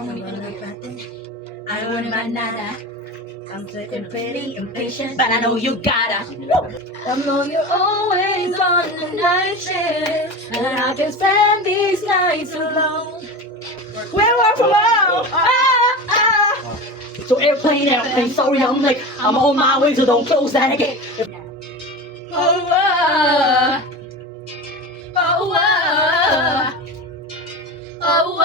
harmony talaga. I don't want manada. I'm sitting pretty impatient, but I know you gotta. I know you're always on the night shift, and I can spend these nights alone. Where we're from home. So airplane, sorry I'm late. I'm on my way, so don't close that gate. Oh, oh, oh,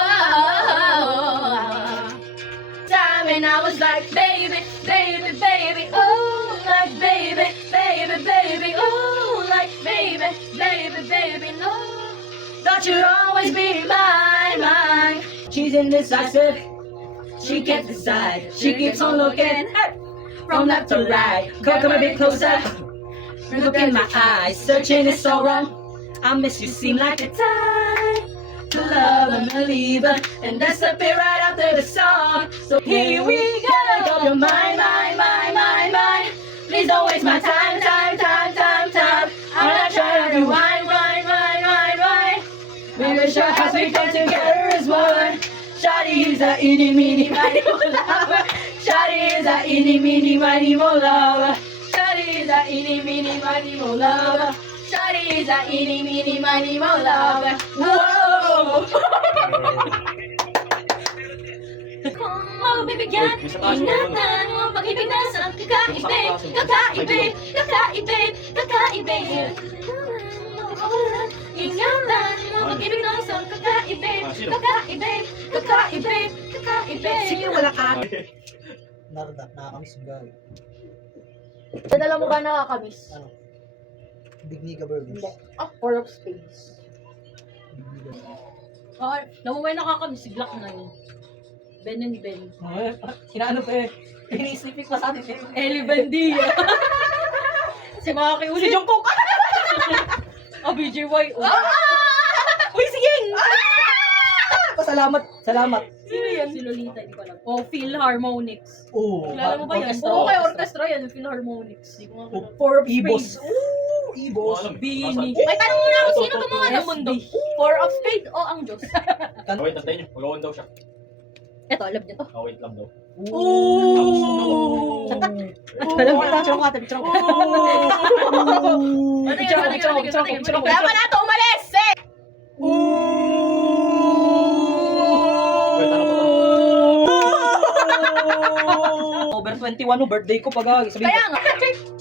time and I was like, baby, baby, baby, oh, like baby, baby, baby, oh, like baby, baby, baby, no. Thought you'd always be mine, mine. She's indecisive. She can't decide. She keeps on looking from left to right. Come a bit closer. Look in my eyes. Searching is so wrong. I miss you. Seem like the time to love and believe her, and that's a bit right after the song. So here we go. Up your mind, mind, mind, mind, mind. Please don't waste my time, time, time, time, time. I'm not trying to rewind, wind, wind, wind, wind. Maybe sure how we come together as one. Shawty is a itty, meeny, miny, mo lover. Shawty is a itty, meeny, miny, mo lover. Shawty is a itty, meeny, miny, mo lover. Shawty is a itty, meeny, miny, mo lover. Whoa! Kung mabibigyan, ingatan mo pag-ibig na sa kakaibig, kakaibig, kakaibig, kakaibig. Ingatan mo pag-ibig na sa kakaibig, kakaibig, kakaibig, kakaibig. Sige, wala ka. Nakakamiss yung gawin. Dadala mo ba nakakamiss? Ano? Digniga Burgers. Hindi. Ah, Four of Spades. Digniga. Namuway nakakamiss si Black na yun. Ben and Ben. Sinaano pa eh. Ini-sleeping pa sa atin eh. Ellie Bandia. Si Maki ulit. Si Jungkook! Oh, BJY. Uy, sige! Salamat. Salamat. Sino yan? Si Lolita, hindi ko alam. Oh, Philharmonics. Oo. Kilala mo ba yan? Oo, kay orchestra yan, yung Philharmonics. Hindi ko nga kilala. Four of Spades. Ooh, Ibos. Bini. May tanong muna ako, sino gumawa ng mundo? Four of Spades o ang Diyos? Wait, antayin nyo. Mag-on daw siya. Eto, alam niyo to. Wait lang daw. Ooh. Alam mo ito, picture ko ate, picture ko. Picture ko. Kaya pa na ito, umalis! Wait, ano ba? Over 21 no, birthday ko pag sabihin Kaya nga.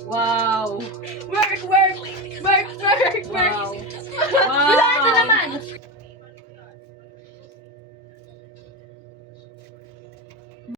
Wow. Work, work, work, work, work. Wow. Wala ito naman.